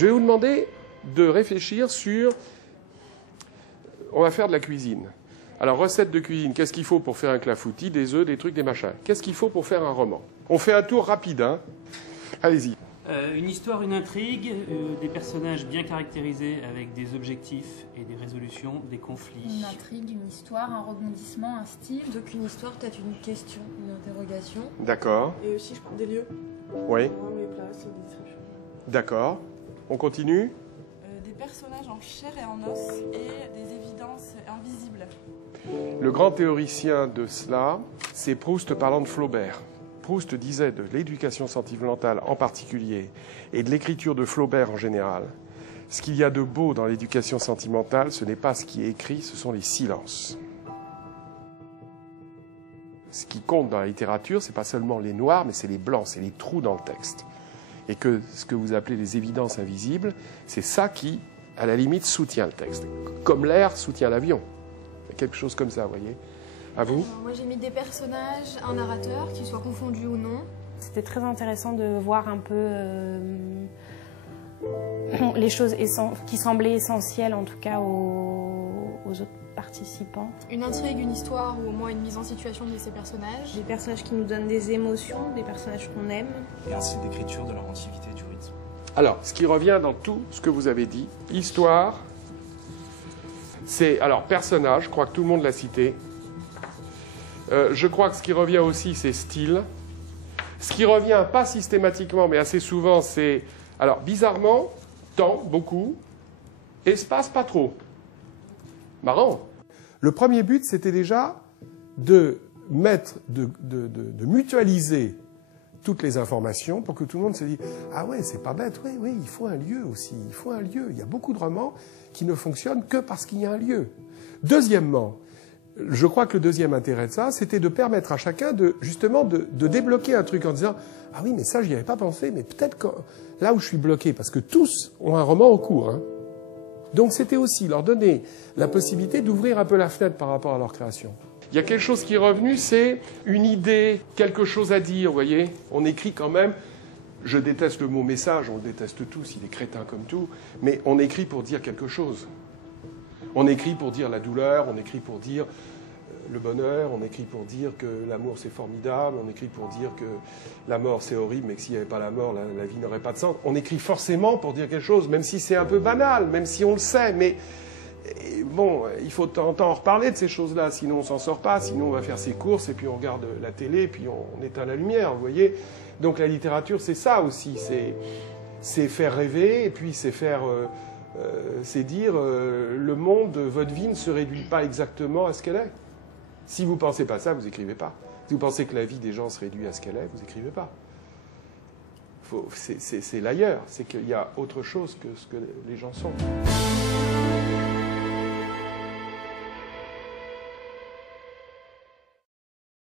Je vais vous demander de réfléchir sur... On va faire de la cuisine. Alors, recette de cuisine, qu'est-ce qu'il faut pour faire un clafoutis, des œufs, des trucs, des machins? Qu'est-ce qu'il faut pour faire un roman? On fait un tour rapide, hein? Allez-y. Une histoire, une intrigue, des personnages bien caractérisés avec des objectifs et des résolutions, des conflits. Une intrigue, une histoire, un rebondissement, un style. Donc une histoire, peut-être une question, une interrogation. D'accord. Et aussi, je prends des lieux. Oui. Les places, des descriptions. D'accord. On continue? Des personnages en chair et en os et des évidences invisibles. Le grand théoricien de cela, c'est Proust parlant de Flaubert. Proust disait de l'éducation sentimentale en particulier et de l'écriture de Flaubert en général, ce qu'il y a de beau dans l'éducation sentimentale, ce n'est pas ce qui est écrit, ce sont les silences. Ce qui compte dans la littérature, ce n'est pas seulement les noirs, mais c'est les blancs, c'est les trous dans le texte. Et que ce que vous appelez les évidences invisibles, c'est ça qui, à la limite, soutient le texte. Comme l'air soutient l'avion. Quelque chose comme ça, vous voyez. À vous? Moi, j'ai mis des personnages, un narrateur, qu'ils soient confondus ou non. C'était très intéressant de voir un peu les choses qui semblaient essentielles, en tout cas, aux autres participants. Une intrigue, une histoire ou au moins une mise en situation de ces personnages. Des personnages qui nous donnent des émotions, des personnages qu'on aime. Et un style d'écriture de leur antiquité, du rythme. Alors, ce qui revient dans tout ce que vous avez dit, histoire, c'est... Alors, personnage, je crois que tout le monde l'a cité. Je crois que ce qui revient aussi, c'est style. Ce qui revient, pas systématiquement, mais assez souvent, c'est... Alors, bizarrement, temps, beaucoup. Espace, pas trop. Marrant. Le premier but, c'était déjà de mutualiser toutes les informations pour que tout le monde se dise « Ah ouais, c'est pas bête, oui, il faut un lieu aussi, il faut un lieu. » Il y a beaucoup de romans qui ne fonctionnent que parce qu'il y a un lieu. Deuxièmement, je crois que le deuxième intérêt de ça, c'était de permettre à chacun justement de débloquer un truc en disant « Ah oui, mais ça, j'y avais pas pensé, mais peut-être que là où je suis bloqué, parce que tous ont un roman en cours, hein. » Donc c'était aussi leur donner la possibilité d'ouvrir un peu la fenêtre par rapport à leur création. Il y a quelque chose qui est revenu, c'est une idée, quelque chose à dire, vous voyez. On écrit quand même, je déteste le mot message, on le déteste tous, il est crétin comme tout, mais on écrit pour dire quelque chose. On écrit pour dire la douleur, on écrit pour dire le bonheur, on écrit pour dire que l'amour c'est formidable, on écrit pour dire que la mort c'est horrible, mais que s'il n'y avait pas la mort, la vie n'aurait pas de sens. On écrit forcément pour dire quelque chose, même si c'est un peu banal, même si on le sait, mais bon, il faut de temps en temps en reparler de ces choses-là, sinon on s'en sort pas, sinon on va faire ses courses et puis on regarde la télé et puis on éteint la lumière, vous voyez. Donc la littérature c'est ça aussi, c'est faire rêver et puis c'est faire... c'est dire le monde, votre vie ne se réduit pas exactement à ce qu'elle est. Si vous ne pensez pas ça, vous n'écrivez pas. Si vous pensez que la vie des gens se réduit à ce qu'elle est, vous n'écrivez pas. C'est l'ailleurs, c'est qu'il y a autre chose que ce que les gens sont.